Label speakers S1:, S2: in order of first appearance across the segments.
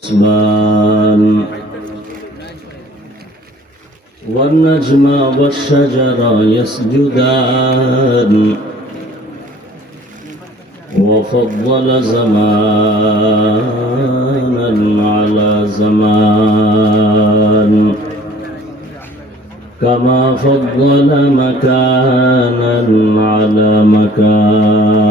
S1: الحسبان والنجم والشجر يسجدان. وفضل زمانا على زمان. كما فضل مكانا على مكان.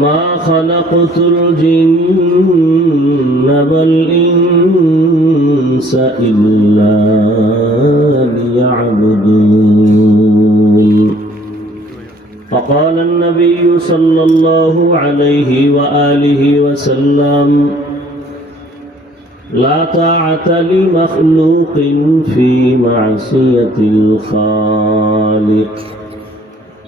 S1: وما خلقت الجن والإنس إلا ليعبدون فقال النبي صلى الله عليه وآله وسلم لا طاعة لمخلوق في معصية الخالق.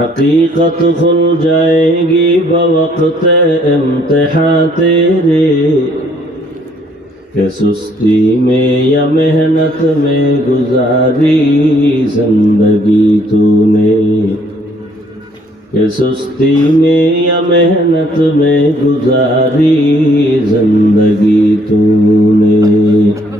S1: हकीकत खुल जाएगी बवक्त इम्तहा तेरे। के सुस्ती में या मेहनत में गुजारी ज़िंदगी तूने। के सुस्ती में या मेहनत में गुजारी ज़िंदगी तूने।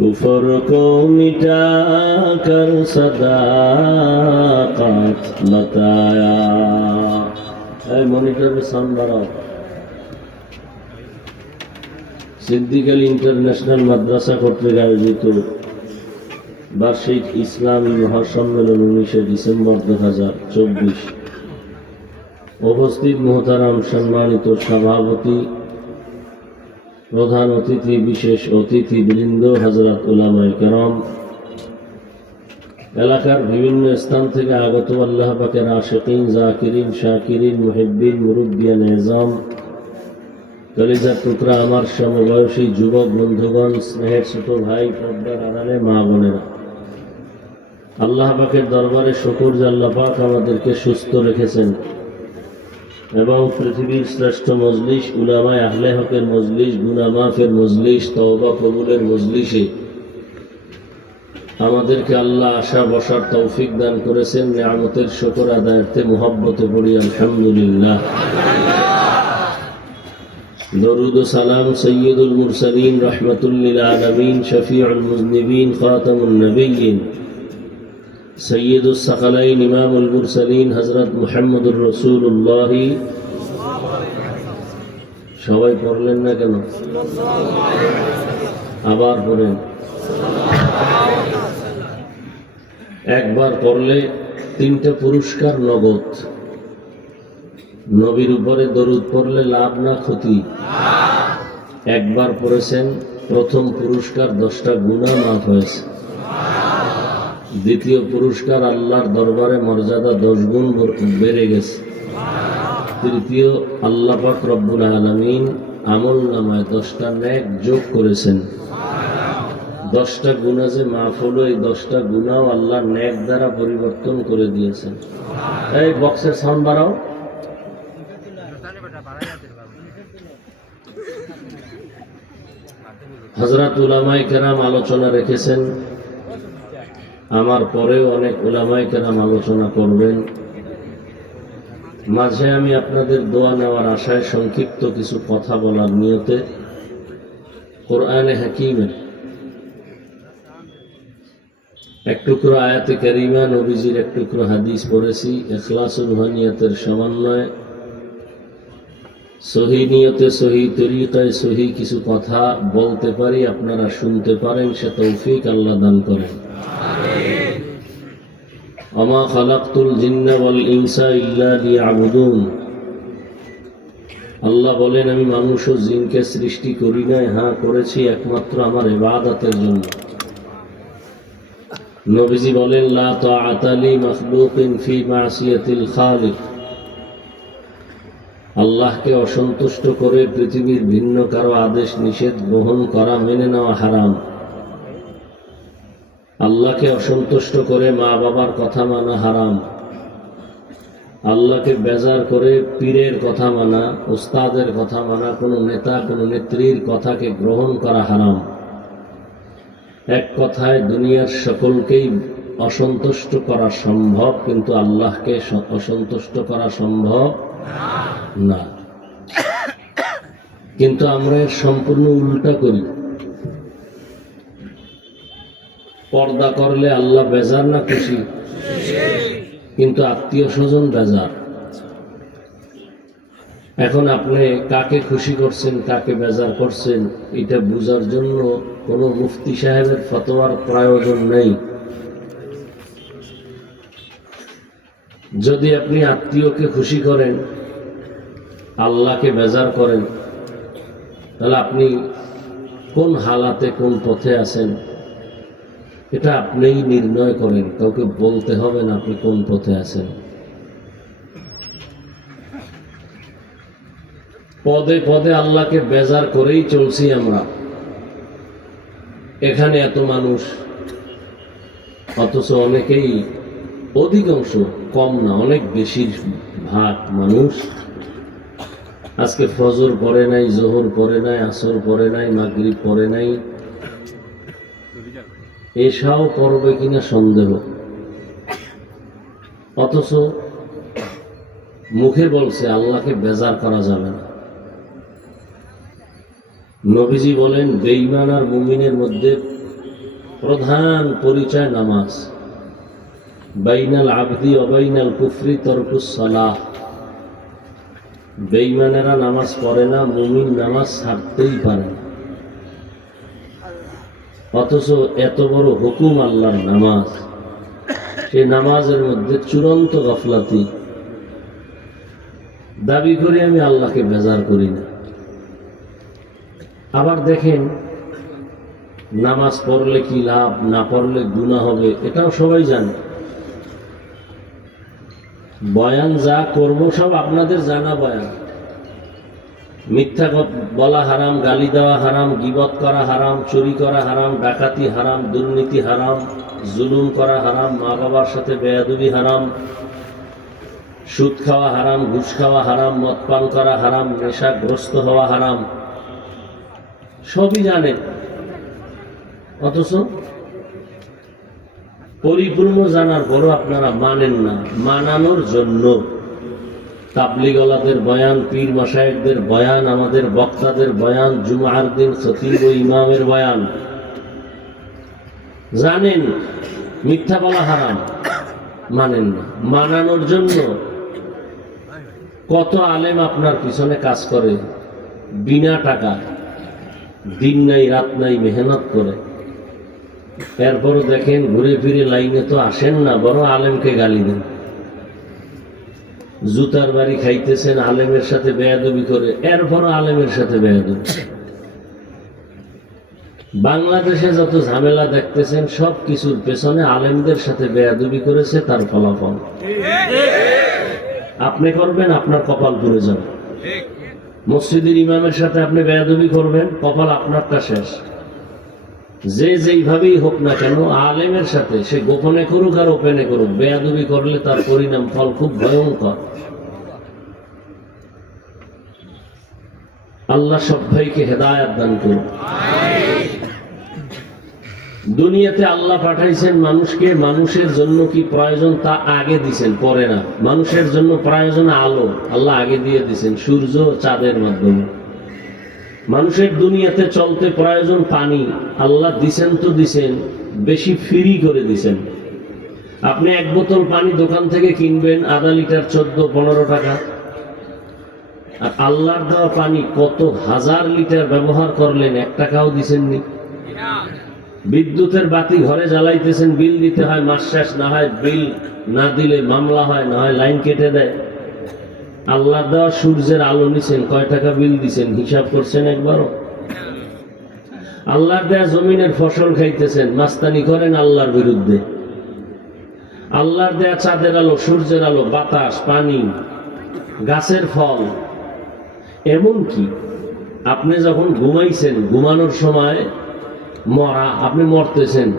S1: কুফর কো কর সদাকাত মনিটর পে সাউন্ড ইন্টারন্যাশনাল মাদ্রাসা কর্তৃক আয়োজিত বার্ষিক ইসলামী মহাসম্মেলন উনিশে ডিসেম্বর দু হাজার চব্বিশ। উপস্থিত মোহতারাম সম্মানিত সভাপতি প্রধান অতিথি, বিশেষ অতিথি বৃন্দ হজরত উলামাই কেরম। এলাকার বিভিন্ন স্থান থেকে আগত আল্লাহ পাকের আশেকিন, জাকিরিন, শাকিরিন, মুহিব্বিন মুরব্বিয়ান এজম কলিজার টুকরা আমার সমবয়সী যুবক বন্ধুগণ, স্নেহের ছোট ভাই, পর্দার আড়ালে মা বোনেরা। আল্লাহ পাকের দরবারে শকুর যে আল্লাহ পাক আমাদেরকে সুস্থ রেখেছেন। এবং পৃথিবীর শ্রেষ্ঠ মজলিস উলামায় আহলে হকের মজলিস গুনামাফের মজলিস, তওবা কবুলের মজলিসে। আমাদেরকে আল্লাহ আশা বসার তৌফিক দান করেছেন, নিয়ামতের শকর আদায়তে মোহাব্বতে পড়ি, আলহামদুলিল্লাহ। দরুদ ও সালাম সৈয়দুল মুরসালিন রহমতুল্লিল আলমিন, শফিউল মুজনিবিন খাতামুল নবীন সৈয়দুল সকালাইন, ইমামুল মুরসালিন হজরত মুহাম্মদুর রসুল্লাহ সবাই পড়লেন না কেন? আবার পড়েন। একবার পড়লে তিনটা পুরস্কার নগদ। নবীর উপরে দরুদ পড়লে লাভ না ক্ষতি। একবার পড়েছেন, প্রথম পুরস্কার দশটা গুণা মাফ হয়েছে। দ্বিতীয় পুরস্কার আল্লাহর দরবারে মর্যাদা দশ গুণ বেড়ে গেছে। তৃতীয়, আল্লাহ পাক রব্বুল আলমিন আমল নামায় দশটা ন্যাক যোগ করেছেন। দশটা গুণা যে মাফ হলো এই দশটা গুণাও আল্লাহ ন্যাক দ্বারা পরিবর্তন করে দিয়েছেন। এই বক্সের সাউন্ড বাড়াও। হজরত উলামাই কেরাম আলোচনা রেখেছেন। আমার পরেও অনেক উলামাই কেরাম আলোচনা করবেন। মাঝে আমি আপনাদের দোয়া নেওয়ার আশায় সংক্ষিপ্ত কিছু কথা বলার নিয়তে কোরআনে হাকিমের এক টুকরো আয়াতে কারিমা, নবীজির এক টুকরো হাদিস পড়েছি। এখলাসুল রুহানিয়াতের সমন্বয়ে সহি নিয়তে, সহি তরিকায়, সহি কিছু কথা বলতে পারি, আপনারা শুনতে পারেন, সে তৌফিক আল্লাহ দান করেন। অমা খালাক্তুল জিন্না ওয়াল ইনসা ইল্লা লিয়াবুদুন। আল্লাহ বলেন, আমি মানুষ ও জিনকে সৃষ্টি করি নাই হ্যাঁ করেছি একমাত্র আমার ইবাদতের জন্য। নবীজি বলেন, লা তাআতালি মাখলুকিন ফি মাসিয়াতিল খালিক। আল্লাহকে অসন্তুষ্ট করে পৃথিবীর ভিন্ন কারও আদেশ নিষেধ গ্রহণ করা, মেনে নেওয়া হারাম। আল্লাহকে অসন্তুষ্ট করে মা বাবার কথা মানা হারাম। আল্লাহকে বেজার করে পীরের কথা মানা, উস্তাদের কথা মানা, কোনো নেতা, কোনো নেত্রীর কথাকে গ্রহণ করা হারাম। এক কথায়, দুনিয়ার সকলকেই অসন্তুষ্ট করা সম্ভব, কিন্তু আল্লাহকে অসন্তুষ্ট করা সম্ভব না। কিন্তু আমরা এর সম্পূর্ণ উল্টা করি। পর্দা করলে আল্লাহ বেজার না খুশি? কিন্তু আত্মীয় স্বজন বেজার। এখন আপনি কাকে খুশি করছেন, কাকে বেজার করছেন, এটা বোঝার জন্য কোনো মুফতি সাহেবের ফতোয়ার প্রয়োজন নেই। যদি আপনি আত্মীয়কে খুশি করেন, আল্লাহকে বেজার করেন, তাহলে আপনি কোন হালাতে, কোন পথে আছেন? এটা আপনিই নির্ণয় করেন, কাউকে বলতে হবে না আপনি কোন পথে আছেন। পদে পদে আল্লাহকে বেজার করেই চলছি আমরা। এখানে এত মানুষ, অথচ অনেকেই অধিকাংশ কম না, অনেক বেশি ভাগ মানুষ। আজকে ফজর পড়ে নাই, জোহর পরে নাই, আসর পড়ে নাই, মাগরিব পড়ে নাই। এসাও পড়বে কিনা সন্দেহ। অথচ মুখে বলছে, আল্লাহকে বেজার করা যাবে না। নবীজি বলেন বেইমান আর মুমিনের মধ্যে প্রধান পরিচয় নামাজ। বাইনাল আবদি অবাইনাল কুফরি তরকুস সালাহ। বেইমানেরা নামাজ পড়ে না, মুমিন নামাজ ছাড়তেই পারে অথচ এত বড় হুকুম আল্লাহর নামাজ। সে নামাজের মধ্যে চূড়ান্ত গফলাতি। দাবি করে আমি আল্লাহকে বেজার করি না। আবার দেখেন, নামাজ পড়লে কি লাভ, না পড়লে গুণা হবে, এটাও সবাই জানে। বয়ান যা করব, সব আপনাদের জানা বয়ান। মিথ্যা বলা হারাম, গালি দেওয়া হারাম, গিবত করা হারাম, চুরি করা হারাম, ডাকাতি হারাম, দুর্নীতি হারাম, জুলুম করা হারাম মা বাবার সাথে বেয়াদুবি হারাম, সুদ খাওয়া হারাম, ঘুষ খাওয়া হারাম, মদ পান করা হারাম, নেশাগ্রস্ত হওয়া হারাম। সবই জানেন অথচ পরিপূর্ণ জানার পরও আপনারা মানেন না। মানানোর জন্য। তাবলিগলাদের বয়ান, পীর মশায়েকদের বয়ান, আমাদের বক্তাদের বয়ান, জুমার দিন খতিব ও ইমামের বয়ান। জানেন, মিথ্যা বলা হারাম। মানেন না। মানানোর জন্য কত আলেম আপনার পিছনে কাজ করে। বিনা টাকা দিন নাই, রাত নাই, মেহনত করে। এরপরও দেখেন ঘুরে ফিরে লাইনে তো আসেন না, বড় আলেমকে গালি দেন। জুতার বাড়ি খাইতেছেন আলেমের সাথে বেয়াদবি করে, এরপরও আলেমের সাথে বেয়াদবি। বাংলাদেশে যত ঝামেলা দেখতেছেন, সব কিছুর পেছনে আলেমদের সাথে বেয়াদবি করেছে, তার ফলাফল। আপনি করবেন, আপনার কপাল পুড়ে যাবে। মসজিদের ইমামের সাথে আপনি বেয়াদবি করবেন, কপাল আপনারটা শেষ। যে যেইভাবেই হোক না কেন, আলেমের সাথে সে গোপনে করুক আর ওপেনে করুক, বেয়াদবি করলে তার পরিণাম ফল খুব ভয়ঙ্কর। আল্লাহ সব ভাইকে হেদায়াত দান করুন দুনিয়াতে আল্লাহ পাঠাইছেন মানুষকে, মানুষের জন্য কি প্রয়োজন তা আগে দিছেন, পরে না। মানুষের জন্য প্রয়োজন আলো, আল্লাহ আগে দিয়ে দিছেন, সূর্য চাঁদের মাধ্যমে। মানুষের দুনিয়াতে চলতে প্রয়োজন পানি, আল্লাহ দিছেন তো দিছেন, বেশি ফ্রি করে দিছেন। আপনি এক বোতল পানি দোকান থেকে কিনবেন, আধা লিটার চোদ্দ, পনেরো টাকা। আর আল্লাহর দেওয়া পানি কত হাজার লিটার ব্যবহার করলেন, এক টাকাও দিছেননি। বিদ্যুতের বাতি ঘরে জ্বালাইতেছেন, বিল দিতে হয়, মাস শেষ না হয়, বিল না দিলে মামলা হয়, না হয় লাইন কেটে দেয়। আল্লাহ দেওয়া সূর্যের আলো নিছেন, কয় টাকা বিল দিছেন? হিসাব করছেন একবারও? আল্লাহর দেয়া জমিনের ফসল খাইতেছেন, মাস্তানি করেন আল্লাহর বিরুদ্ধে। আল্লাহর দেয়া চাঁদের আলো, সূর্যের আলো, বাতাস, পানি, গাছের ফল। এমন কি? আপনি যখন ঘুমাইছেন, ঘুমানোর সময় মরা, আপনি মরতেছেন।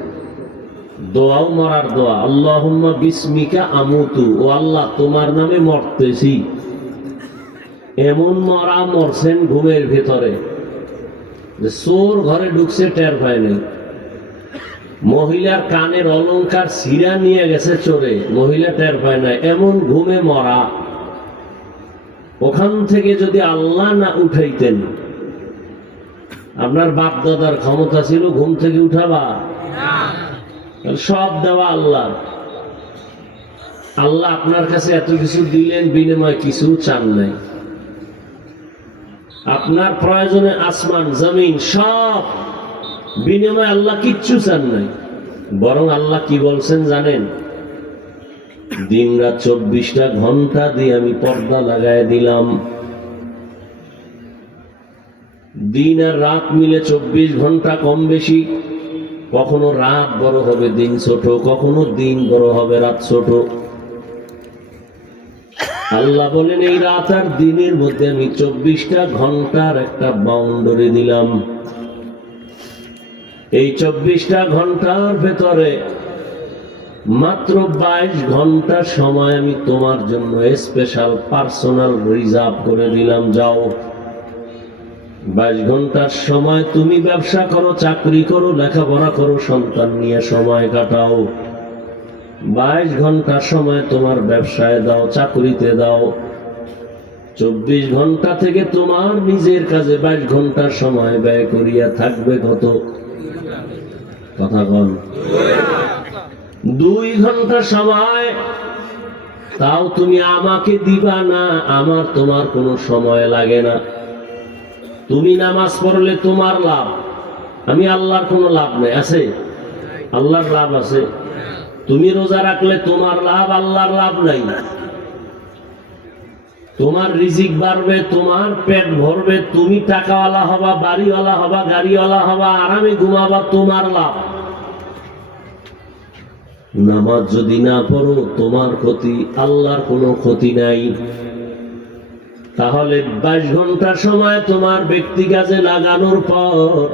S1: দোয়াও মরার দোয়া। আল্লাহুম্মা বিস্মিকা আমুতু। ও আল্লাহ তোমার নামে মরতেছি। এমন মরা মরছেন ঘুমের ভেতরে যে চোর ঘরে ঢুকছে, টের পায়নি মহিলার কানের অলংকার সিরা নিয়ে গেছে চোরে, মহিলা টের পায় না এমন ঘুমে মরা। ওখান থেকে যদি আল্লাহ না উঠাইতেন, আপনার বাপ দাদার ক্ষমতা ছিল ঘুম থেকে উঠাবা। সব দেওয়া আল্লাহ। আল্লাহ আপনার কাছে এত কিছু দিলেন, বিনিময় কিছু চান নাই। আপনার প্রয়োজনে আসমান, জমিন, সব বিনিময় আল্লাহ কিচ্ছু চান নাই। বরং আল্লাহ কি বলছেন জানেন? দিন রাত চব্বিশটা ঘণ্টা দিয়ে আমি পর্দা লাগাই দিলাম। দিন আর রাত মিলে চব্বিশ ঘণ্টা কম বেশি। কখনো রাত বড় হবে, দিন ছোট। কখনো দিন বড় হবে, রাত ছোট। আল্লাহ বলেন, এই রাত আর দিনের মধ্যে আমি চব্বিশটা ঘণ্টার একটা বাউন্ডারি দিলাম এই চব্বিশটা ঘণ্টার ভেতরে মাত্র বাইশ ঘণ্টা সময় আমি তোমার জন্য স্পেশাল পার্সোনাল রিজার্ভ করে দিলাম। যাও। বাইশ ঘণ্টার সময় তুমি ব্যবসা করো, চাকরি করো, লেখাপড়া করো, সন্তান নিয়ে সময় কাটাও। বাইশ ঘণ্টার সময় তোমার ব্যবসায় দাও, চাকরিতে দাও। চব্বিশ ঘণ্টা থেকে তোমার নিজের কাজে বাইশ ঘণ্টার সময় ব্যয় করিয়া থাকবে কত? কথা বল। দুই ঘণ্টা সময়, তাও তুমি আমাকে দিবা না, আমার তোমার কোনো সময় লাগে না। তুমি নামাজ পড়লে তোমার লাভ, আমি আল্লাহর কোনো লাভ নেই, আছে? আল্লাহর লাভ আছে। তুমি রোজা রাখলে তোমার লাভ আল্লাহর লাভ নাই। তোমার রিজিক বাড়বে, তোমার পেট ভরবে, তুমি টাকাওয়ালা হবা, বাড়িওয়ালা হবা, গাড়িওয়ালা হবা, আরামে ঘুমাবা, তোমার লাভ। নামাজ যদি না পড়ো, তোমার ক্ষতি, আল্লাহর কোনো ক্ষতি নাই। তাহলে বাইশ ঘণ্টার সময় তোমার ব্যক্তি কাজে লাগানোর পর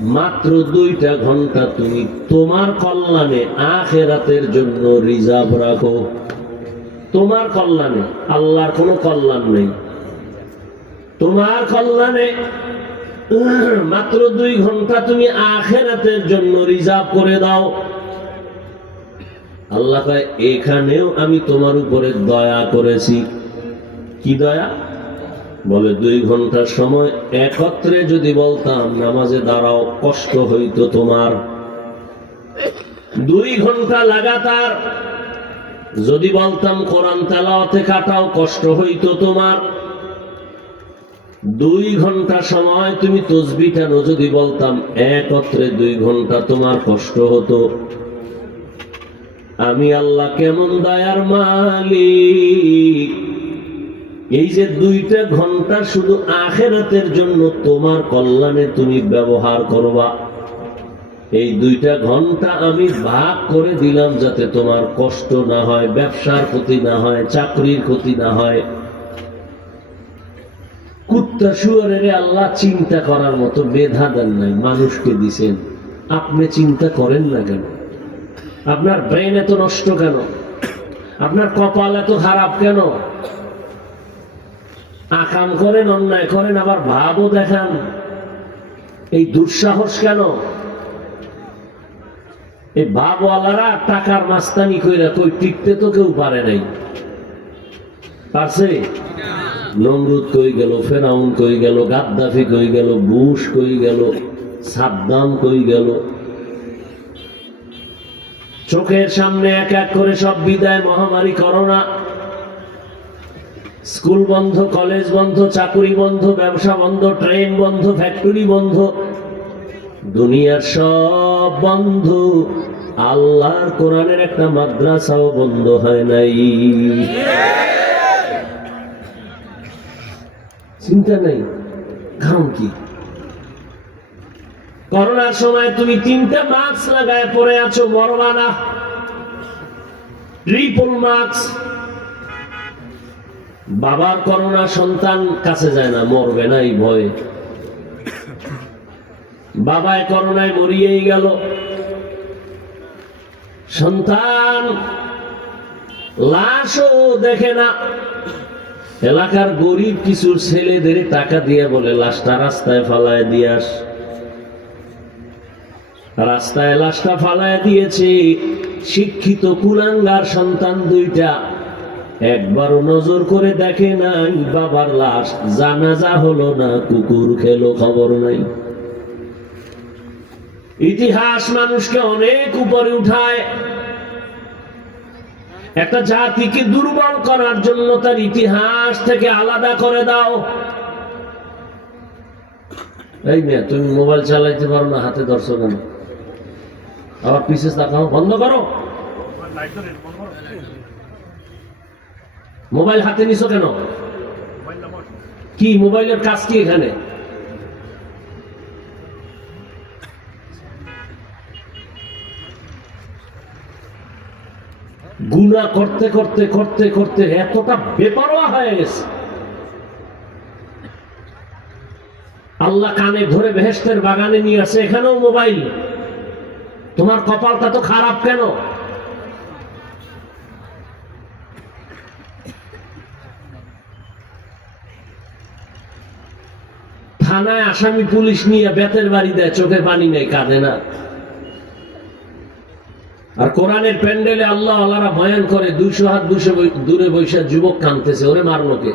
S1: মাত্র দুইটা ঘণ্টা তুমি তোমার কল্যাণে আখেরাতের জন্য রিজার্ভ রাখো। তোমার কল্যাণে, আল্লাহর কোনো কল্যাণ নেই। তোমার কল্যাণে মাত্র দুই ঘণ্টা তুমি আখেরাতের জন্য রিজার্ভ করে দাও। আল্লাহ এখানেও আমি তোমার উপরে দয়া করেছি। কি দয়া? বলে দুই ঘণ্টার সময় একত্রে যদি বলতাম, নামাজে দাঁড়াও, কষ্ট হইতো তোমার। দুই ঘণ্টা লাগাতার যদি বলতাম, কোরআন তেলাওয়াতে কাটাও, কষ্ট হইতো তোমার। দুই ঘণ্টা সময় তুমি তসবি কেন যদি বলতাম, একত্রে দুই ঘণ্টা তোমার কষ্ট হতো। আমি আল্লাহ কেমন দয়ার মালিক। এই যে দুইটা ঘণ্টা শুধু আখেরাতের জন্য তোমার কল্যাণে তুমি ব্যবহার করবা, এই দুইটা ঘণ্টা আমি ভাগ করে দিলাম যাতে তোমার কষ্ট না হয়, ব্যবসার ক্ষতি না হয়, চাকরির ক্ষতি না হয়। কুত্তা শুয়ারের আল্লাহ চিন্তা করার মতো মেধা দেন নাই, মানুষকে দিছেন। আপনি চিন্তা করেন না কেন? আপনার ব্রেন এত নষ্ট কেন? আপনার কপাল এত খারাপ কেন? আকাম করেন, অন্যায় করেন, আবার ভাবও দেখান। এই দুঃসাহস কেন? এই ভাবওয়ালারা টাকার মাস্তানি কইরা কই টিকতে তো কেউ পারে নাই। পারছে? নমরুদ কই গেল, ফেরাউন কই গেল, গাদ্দাফি কই গেল, বুশ কই গেল, সাদ্দাম কই গেল। চোখের সামনে এক এক করে সব বিদায়, মহামারী, করোনা। স্কুল বন্ধ, কলেজ বন্ধ, চাকুরি বন্ধ, ব্যবসা বন্ধ, ট্রেন বন্ধ ফ্যাক্টরি বন্ধ। দুনিয়ার সব বন্ধ। আল্লাহর কোরআনের একটা মাদ্রাসাও বন্ধ হয় নাই। চিন্তা নাই, কারণ কি? করোনার সময় তুমি তিনটা মাস্ক লাগায় পরে আছো না ট্রিপল মাস্ক বাবার করোনা সন্তান কাছে যায় না, মরবে না এই ভয়ে। বাবায় করোনায় মরিয়েই গেল। সন্তান লাশও দেখে না। এলাকার গরিব কিছু ছেলেদের টাকা দিয়ে বলে, লাশটা রাস্তায় ফালায় দিয়ে আস। রাস্তায় লাশটা ফালায় দিয়েছে। শিক্ষিত কুলাঙ্গার সন্তান দুইটা। একবারও নজর করে দেখে নাই বাবার লাশ। জানাজা হলো না, কুকুর খেলো, খবর নাই। ইতিহাস মানুষকে অনেক উপরে উঠায়। একটা জাতিকে দুর্বল করার জন্য তার ইতিহাস থেকে আলাদা করে দাও। এই মেয়ে, তুমি মোবাইল চালাইতে পারো না, হাতে কেন? আবার পিছিয়ে তাকাও বন্ধ করো। মোবাইল হাতে নিছো কেন? কি, মোবাইলের কাজ কি এখানে? গুণা করতে করতে করতে করতে এতটা বেপরোয়া হয়ে গেছে। আল্লাহ কানে ধরে বেহেস্তের বাগানে নিয়ে আসে, এখানেও মোবাইল। তোমার কপালটা তো খারাপ কেন? থানায় আসামি পুলিশ নিয়ে বেতের বাড়ি দেয় চোখে পানি নেই, কাঁদে না। আর কোরআনের প্যান্ডেলে আল্লাহ আল্লাহরা বয়ান করে, দুইশো হাত দুশো দূরে বৈশা যুবক কানতেছে ওরে মারলো কে?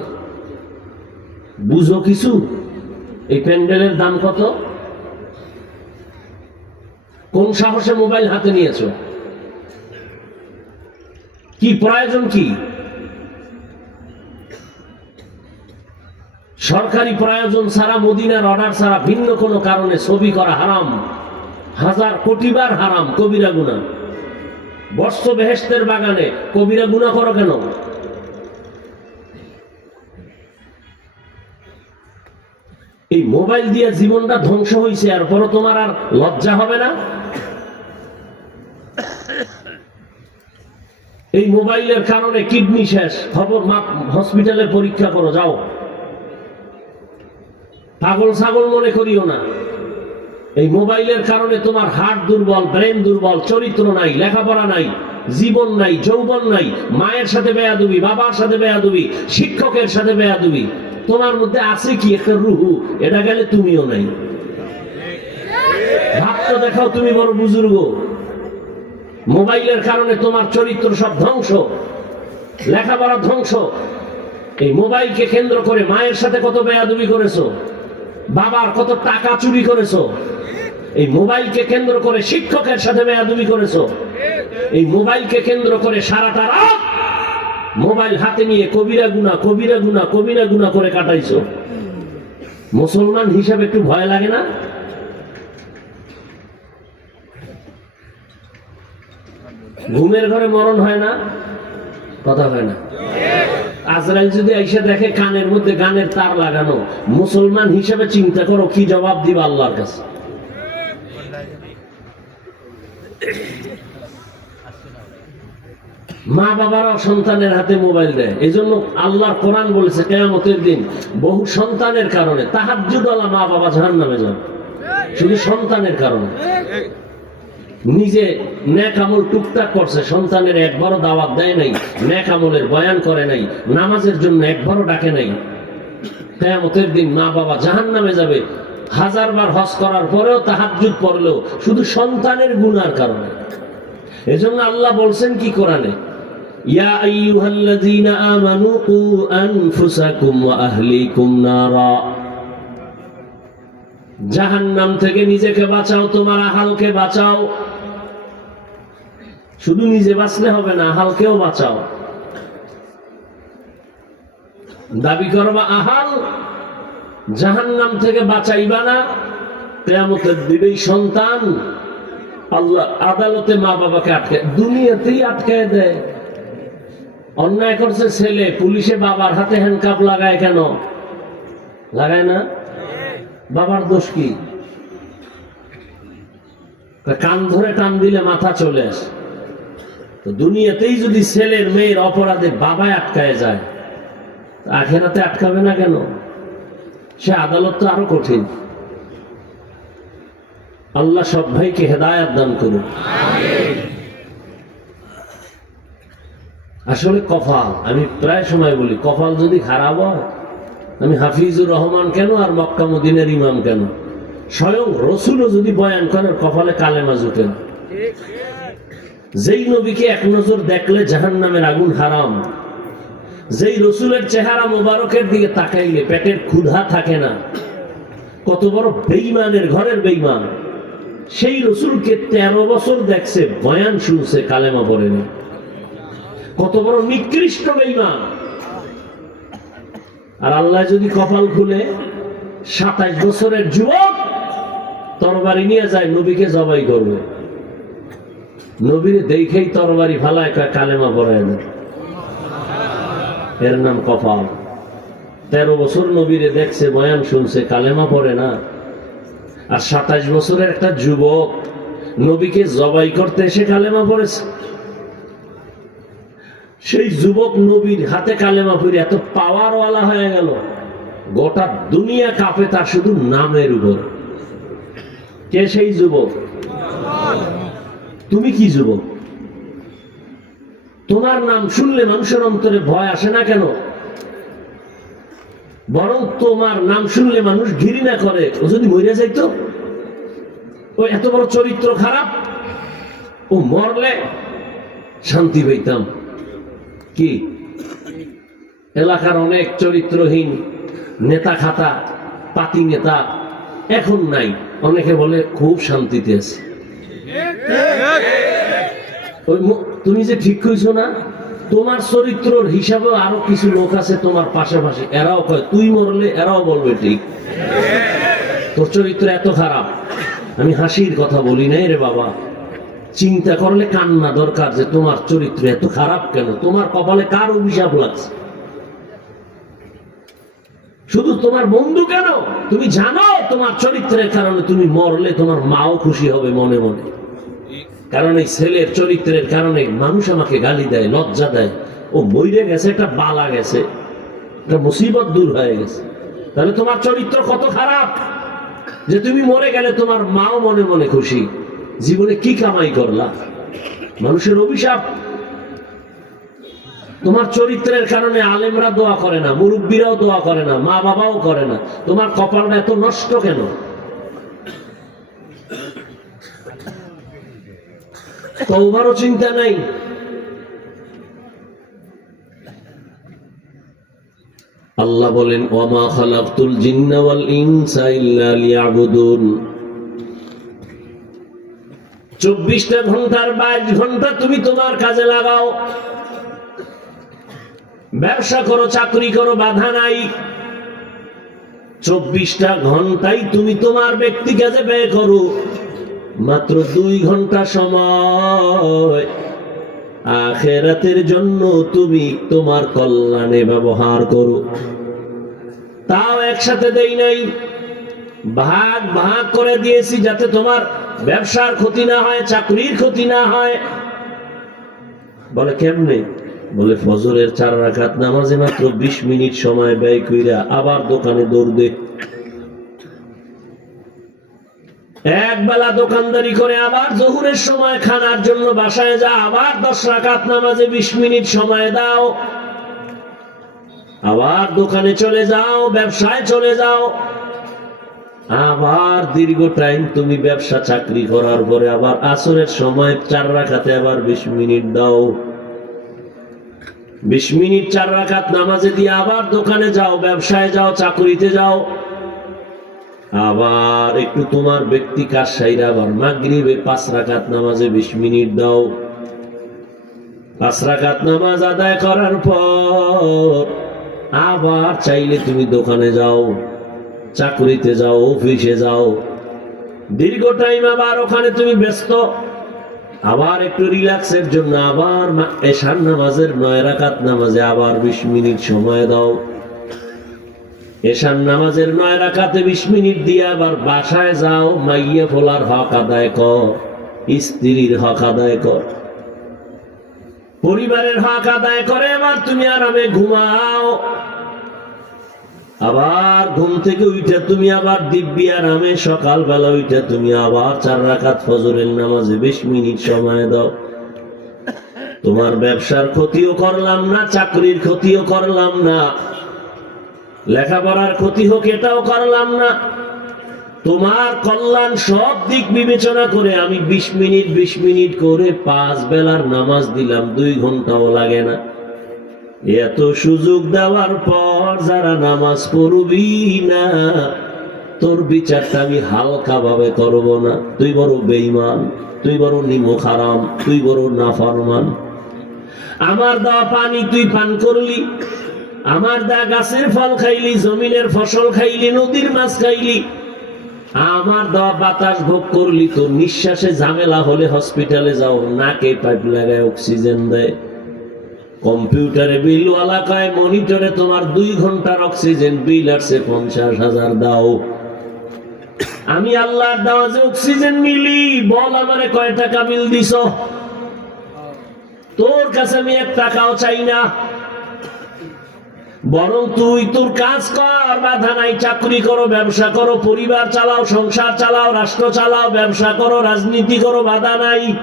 S1: বুঝো কিছু? এই প্যান্ডেলের দাম কত? কোন সাহসে মোবাইল হাতে নিয়েছো? কি প্রয়োজন কি? সরকারি প্রয়োজন ছাড়া, মদিনার অর্ডার ছাড়া ভিন্ন কোনো কারণে ছবি করা হারাম। হাজার কোটিবার হারাম, কবিরা গুণা। বর্ষ বেহেস্তের বাগানে কবিরা গুণা করো কেন? এই মোবাইল দিয়ে জীবনটা ধ্বংস হয়েছে আর পরও তোমার আর লজ্জা হবে না? এই মোবাইলের কারণে কিডনি শেষ, খবর হসপিটালে পরীক্ষা করো, যাও। পাগল ছাগল মনে করিও না। এই মোবাইলের কারণে তোমার হার্ট দুর্বল, ব্রেন দুর্বল, চরিত্র নাই, লেখাপড়া নাই, জীবন নাই, যৌবন নাই, মায়ের সাথে বেয়াদুবি, বাবার সাথে বেয়াদুবি, শিক্ষকের সাথে বেয়াদুবি। তোমার মধ্যে আছে কি একটা রুহু? এটা গেলে তুমিও নাই। ভাবতে দেখাও তুমি বড় বুজুর্গ। মোবাইলের কারণে তোমার চরিত্র সব ধ্বংস, লেখাপড়া ধ্বংস। এই মোবাইলকে কেন্দ্র করে মায়ের সাথে কত বেয়াদুবি করেছ? বাবার কত টাকা চুরি করেছ? এই মোবাইলকে কেন্দ্র করে শিক্ষকের সাথে বেয়াদুবি করেছ? এই মোবাইলকে কেন্দ্র করে সারাটা রাত মোবাইল হাতে নিয়ে কবিরা গুনা কবিরা গুনা কবিরা গুনা করে কাটাইছো। মুসলমান হিসাবে একটু ভয় লাগে না? ঘুমের ঘরে মরণ হয় না? কথা হয় না। আজরাইল যদি এসে দেখে কানের মধ্যে গানের তার লাগানো, মুসলমান হিসেবে চিন্তা করো কি জবাব দিবা আল্লাহর কাছে? মা বাবারাও সন্তানের হাতে মোবাইল দেয়। এই জন্য আল্লাহ কোরআন বলেছে, কেয়ামতের দিন বহু সন্তানের কারণে তাহাজ্জুদালা মা বাবা জাহান নামে যান শুধু সন্তানের কারণে। নিজে ন্যাক আমল টুকটাক করছে, সন্তানের একবারও দাওয়াত দেয় নাই ন্যাক আমলের বয়ান করে নাই, নামাজের জন্য একবারও ডাকে নাই। কেয়ামতের দিন মা বাবা জাহান নামে যাবে হাজার বার হজ করার পরেও তাহাজ্জুদ পড়লেও শুধু সন্তানের গুনার কারণে। এজন্য আল্লাহ বলছেন কি কোরআনে? আহলিকুম নারা। জাহান্নাম থেকে নিজেকে বাঁচাও, তোমার আহালকে বাঁচাও। শুধু নিজে বাঁচলে হবে না, আহালকেও বাঁচাও। দাবি করবা আহাল, জাহান্নাম থেকে বাঁচাইবা না, কেয়ামতের দিবেই সন্তান আল্লাহ আদালতে মা বাবাকে আটকে, দুনিয়াতেই আটকায় দেয়। অন্যায় করছে ছেলে, পুলিশে বাবার হাতে হ্যান্ডকাপ লাগায় কেন? লাগায় না? বাবার দোষ কি? কান ধরে টান দিলে মাথা চলে আসে। তো দুনিয়াতেই যদি ছেলের মেয়ের অপরাধে বাবায় আটকায় যায় আখেরাতে আটকাবে না কেন? সে আদালত তো আরও কঠিন। আল্লাহ সব ভাইকে হেদায়াত দান করুন। আসলে কফাল, আমি প্রায় সময় বলি কপাল যদি খারাপ হয়, আমি হাফিজুর রহমান কেন আর মক্কা মদিনের ইমাম কেন? স্বয়ং রসুলও যদি বয়ান করেন কপালে কালেমা জুটে না। যেই নবীকে এক নজর দেখলে জাহান নামের আগুন হারাম। যেই রসুলের চেহারা মোবারকের দিকে তাকাইলে পেটের ক্ষুধা থাকে না। কত বড় বেইমানের ঘরের বেইমান সেই রসুলকে তেরো বছর দেখছে, বয়ান শুনছে, কালেমা পড়েনি কত বড় নিকৃষ্ট বেইমান আর আল্লাহ যদি কপাল খুলে সাতাইশ বছরের যুবক তরবারি নিয়ে যায়, নবীকে জবাই করবে। নবীরে দেখেই তরবারি ফালায় কয় কালেমা পড়ায় না এর নাম কপাল। তেরো বছর নবীরে দেখছে, বয়ান শুনছে, কালেমা পড়ে না। আর সাতাইশ বছরের একটা যুবক নবীকে জবাই করতে এসে কালেমা পড়েছে। সেই যুবক নবীর হাতে কালেমা পড়ে এত পাওয়ারওয়ালা হয়ে গেল। গোটা দুনিয়া কাঁপে তার শুধু নামের উপর। কে সেই যুবক? তুমি কি যুবক? তোমার নাম শুনলে মানুষের অন্তরে ভয় আসে না কেন? বরং তোমার নাম শুনলে মানুষ ঘৃণা করে। ও যদি মরে যাইতো? ও এত বড় চরিত্র খারাপ? ও মরলে শান্তি পেতাম কি? এলাকার অনেক চরিত্রহীন নেতা খাতা, পাতি নেতা এখন নাই। অনেকে বলে খুব শান্তিতে আছে। তুমি যে ঠিক না, তোমার চরিত্রর হিসাবে আরও কিছু লোক আছে তোমার পাশাপাশি। এরাও কয়, তুই মরলে এরাও বলবে ঠিক। তোর চরিত্র এত খারাপ, আমি হাসির কথা বলি নাই রে বাবা। চিন্তা করলে কান্না দরকার যে তোমার চরিত্র এত খারাপ কেন? তোমার কপালে কার অভিশাপ লাগছে? শুধু তোমার বন্ধু কেন? তুমি জানো তোমার চরিত্রের কারণে তুমি মরলে তোমার মাও খুশি হবে মনে মনে। কারণ এই ছেলের চরিত্রের কারণে মানুষ আমাকে গালি দেয়, লজ্জা দেয়। ও মইরে গেছে, একটা বালা গেছে। একটা মুসিবত দূর হয়ে গেছে। তাহলে তোমার চরিত্র কত খারাপ? যে তুমি মরে গেলে তোমার মাও মনে মনে খুশি। জীবনে কি কামাই করলা? মানুষের অভিশাপ। তোমার চরিত্রের কারণে আলেমরা দোয়া করে না, মুরব্বীরাও দোয়া করে না মা বাবাও করে না। তোমার কপালটা এত নষ্ট কেন? তৌবারও চিন্তা নাই। আল্লাহ বলেন ওমা খালাকতুল জিন্না ওয়াল ইনসা ইল্লা লিয়াবুদুন। চব্বিশটা ঘণ্টার বাইশ ঘণ্টা তুমি তোমার কাজে লাগাও। ব্যবসা করো, চাকরি করো, বাধা নাই। চব্বিশটা ঘন্টাই তুমি তোমার ব্যক্তি কাজে ব্যয় করো। মাত্র দুই ঘণ্টা সময়। আখেরাতের জন্য তুমি তোমার কল্যাণে ব্যবহার করো। তাও একসাথে দেই নাই। ভাগ ভাগ করে দিয়েছি যাতে তোমার ব্যবসার ক্ষতি না হয়, চাকরির ক্ষতি না হয়। বলে কেমনে? বলে ফজরের চার রাখাত নামাজে মাত্র বিশ মিনিট সময় ব্যয় কইরা আবার দোকানে দৌড় দে। এক বেলা দোকানদারি করে আবার জহুরের সময় খানার জন্য বাসায় যা, আবার দশ রাকাত নামাজে বিশ মিনিট সময় দাও। আবার দোকানে চলে যাও, ব্যবসায় চলে যাও। আবার দীর্ঘ টাইম তুমি ব্যবসা চাকরি করার পরে আবার আসরের সময় চার রাখাতে আবার বিশ মিনিট দাও। বিশ মিনিট চার রাখাত নামাজে দিয়ে আবার দোকানে যাও, ব্যবসায় যাও, চাকরিতে যাও। আবার একটু তোমার ব্যক্তি কাজ সাইরা আবার মাগরিবে পাঁচ রাকাত নামাজে বিশ মিনিট দাও। পাঁচ রাকাত নামাজ আদায় করার পর আবার চাইলে তুমি দোকানে যাও, চাকরিতে যাও, অফিসে যাও। দীর্ঘ টাইম আবার ওখানে তুমি ব্যস্ত। আবার একটু রিল্যাক্সের জন্য আবার এশার নামাজের নয় রাকাত নামাজে আবার বিশ মিনিট সময় দাও। এশার নামাজের নয় রাকাতে বিশ মিনিট দিয়ে আবার বাসায় যাও, মাইয়ে ফোলার হক আদায় কর, স্ত্রীর হক আদায় কর। পরিবারের হক আদায় করে আবার তুমি আরামে ঘুমাও। আবার ঘুম থেকে উঠে তুমি আবার দিব্যি আরামে, সকালবেলা উঠে তুমি আবার চার রাখাত ফজরের নামাজে বিশ মিনিট সময় দাও। তোমার ব্যবসার ক্ষতিও করলাম না, চাকরির ক্ষতিও করলাম না। লেখাপড়ার ক্ষতি হোক, এটাও করলাম না। তোমার কল্যাণ সব দিক বিবেচনা করে আমি বিশ মিনিট বিশ মিনিট করে পাঁচ বেলার নামাজ দিলাম, দুই ঘন্টাও লাগে না। এত সুযোগ দেওয়ার পর যারা নামাজ পড়বি না, তোর বিচারটা আমি হালকা ভাবে করব না। তুই বড় বেইমান তুই বড় নিমক হারাম তুই বড় নাফরমান। আমার দেওয়া পানি তুই পান করলি। আমার দা গাছের ফল খাইলি, জমিনের ফসল খাইলি, নদীর মাছ খাইলি। আমার দেওয়া বাতাস ভোগ করলি তো নিঃশ্বাসে ঝামেলা হলে হসপিটালে যাও, নাকে পাইপ লাগায় অক্সিজেন দেয়। কম্পিউটারে বিল এলাকায় মনিটরে তোমার দুই ঘণ্টার অক্সিজেন, বিল আসছে পঞ্চাশ হাজার, দাও। আমি আল্লাহর দেওয়া যে অক্সিজেন মিলি বল আমারে কয় টাকা বিল দিছ? তোর কাছে আমি এক টাকাও চাই না। বরং তুই তোর কাজ কর, বাধা নাই, চাকরি করো, ব্যবসা করো, পরিবার চালাও, সংসার চালাও, রাষ্ট্র চালাও, ব্যবসা করো, রাজনীতি করো, বাধা নাই।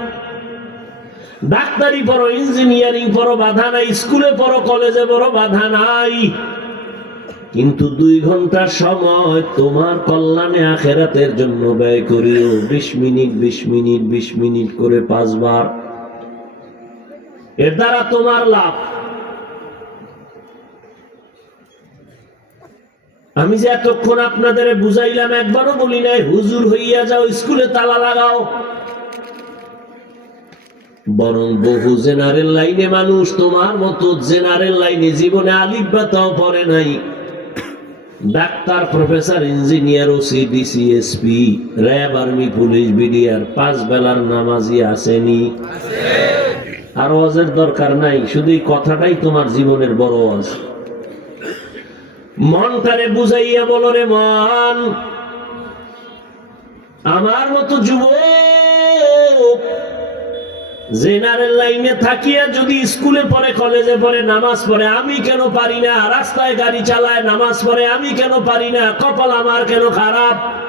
S1: ডাক্তারি পড়ো, ইঞ্জিনিয়ারিং পড়ো, বাধা নাই, স্কুলে পড়ো, কলেজে পড়ো, বাধা নাই। কিন্তু দুই ঘণ্টা সময় তোমার কল্যাণে আখেরাতের জন্য ব্যয় করিও। বিশ মিনিট বিশ মিনিট বিশ মিনিট করে পাঁচবার। এর দ্বারা তোমার লাভ। আমি যে এতক্ষণ আপনাদের বুঝাইলাম একবারও বলি নাই হুজুর হইয়া যাও স্কুলে তালা লাগাও। বরং বহু জেনারেল লাইনে মানুষ তোমার মতো জেনারেল লাইনে জীবনে আলিফ বাতাও পড়ে নাই। Doctor professor engineer OC DC SP RAB army police BDR পাঁচ বেলার নামাজি আসেনি। আর ওয়াজের দরকার নাই শুধু এই কথাটাই তোমার জীবনের বড় ওয়াজ। মনটারে বুঝাইয়া বলো রে মন। আমার মতো যুবক, জেনারেল লাইনে থাকিয়া যদি স্কুলে পড়ে, কলেজে পড়ে, নামাজ পড়ে, আমি কেন পারি না? রাস্তায় গাড়ি চালায়, নামাজ পড়ে, আমি কেন পারি না? কপাল আমার কেন খারাপ?